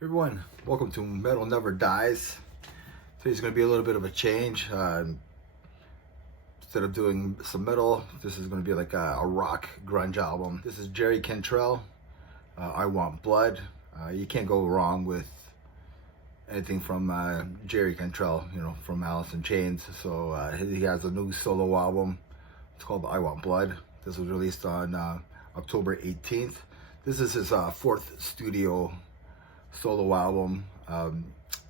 Hey everyone, welcome to Metal Never Dies. Today's going to be a little bit of a change. Instead of doing some metal, this is going to be like a rock grunge album. This is Jerry Cantrell, I Want Blood. You can't go wrong with anything from Jerry Cantrell, from Alice in Chains. So he has a new solo album. It's called I Want Blood. This was released on October 18th. This is his fourth studio solo album. I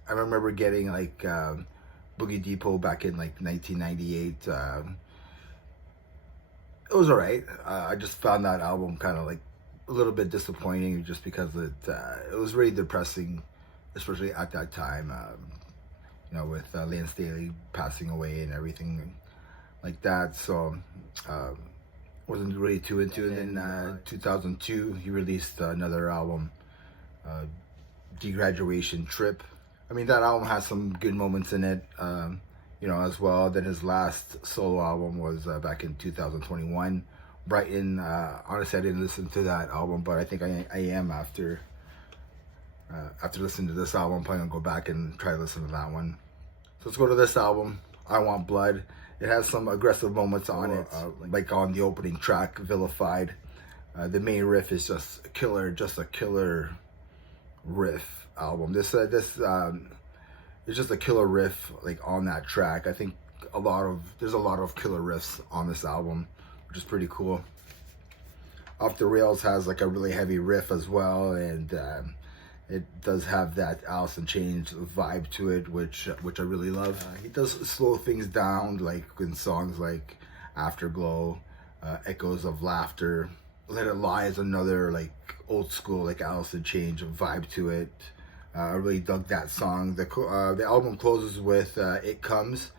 remember getting like Boogie Depot back in like 1998. It was alright. I just found that album kind of like a little bit disappointing just because it was really depressing, especially at that time. With Lance Staley passing away and everything like that. So wasn't really too into it. In 2002, he released another album, Degraduation Trip. I mean, that album has some good moments in it, as well. Then his last solo album was back in 2021, Brighton. Honestly, I didn't listen to that album, but I think I am after listening to this album. I'm probably gonna go back and try to listen to that one. So let's go to this album, I Want Blood. It has some aggressive moments on it, like on the opening track, Vilified. The main riff is just a killer riff album. This is just a killer riff like on that track. I think there's a lot of killer riffs on this album, which is pretty cool. Off the Rails has like a really heavy riff as well, and it does have that Alice in Chains vibe to it, which I really love. He does slow things down, like in songs like Afterglow, Echoes of Laughter. Let It Lie is another like old school like Alice in Chains vibe to it. I really dug that song. The album closes with It Comes,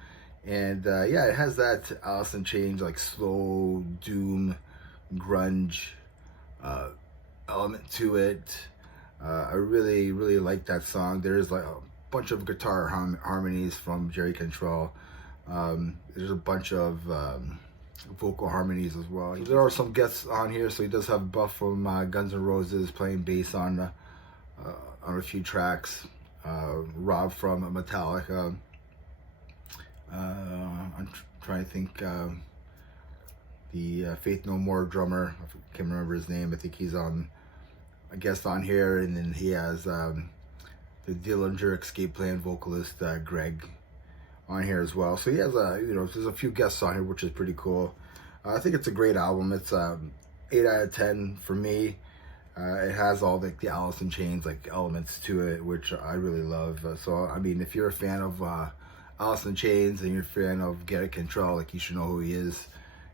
and it has that Alice in Chains like slow doom grunge element to it. I really like that song. There's like a bunch of guitar harmonies from Jerry Cantrell. There's a bunch of vocal harmonies as well. There are some guests on here, so he does have Buff from Guns N' Roses playing bass on a few tracks. Rob from Metallica. I'm trying to think. The Faith No More drummer, I can't remember his name. I think he's on a guest on here, and then he has the Dillinger Escape Plan vocalist Greg on here as well. So he has there's a few guests on here, which is pretty cool. I think it's a great album. It's 8 out of 10 for me. It has all the Alice in Chains like elements to it, which I really love. So I mean, if you're a fan of Alice in Chains and you're a fan of Jerry Cantrell, like you should know who he is.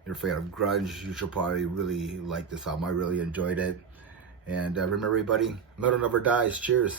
You're a fan of grunge, you should probably really like this album. I really enjoyed it. And remember, everybody, metal never dies. Cheers.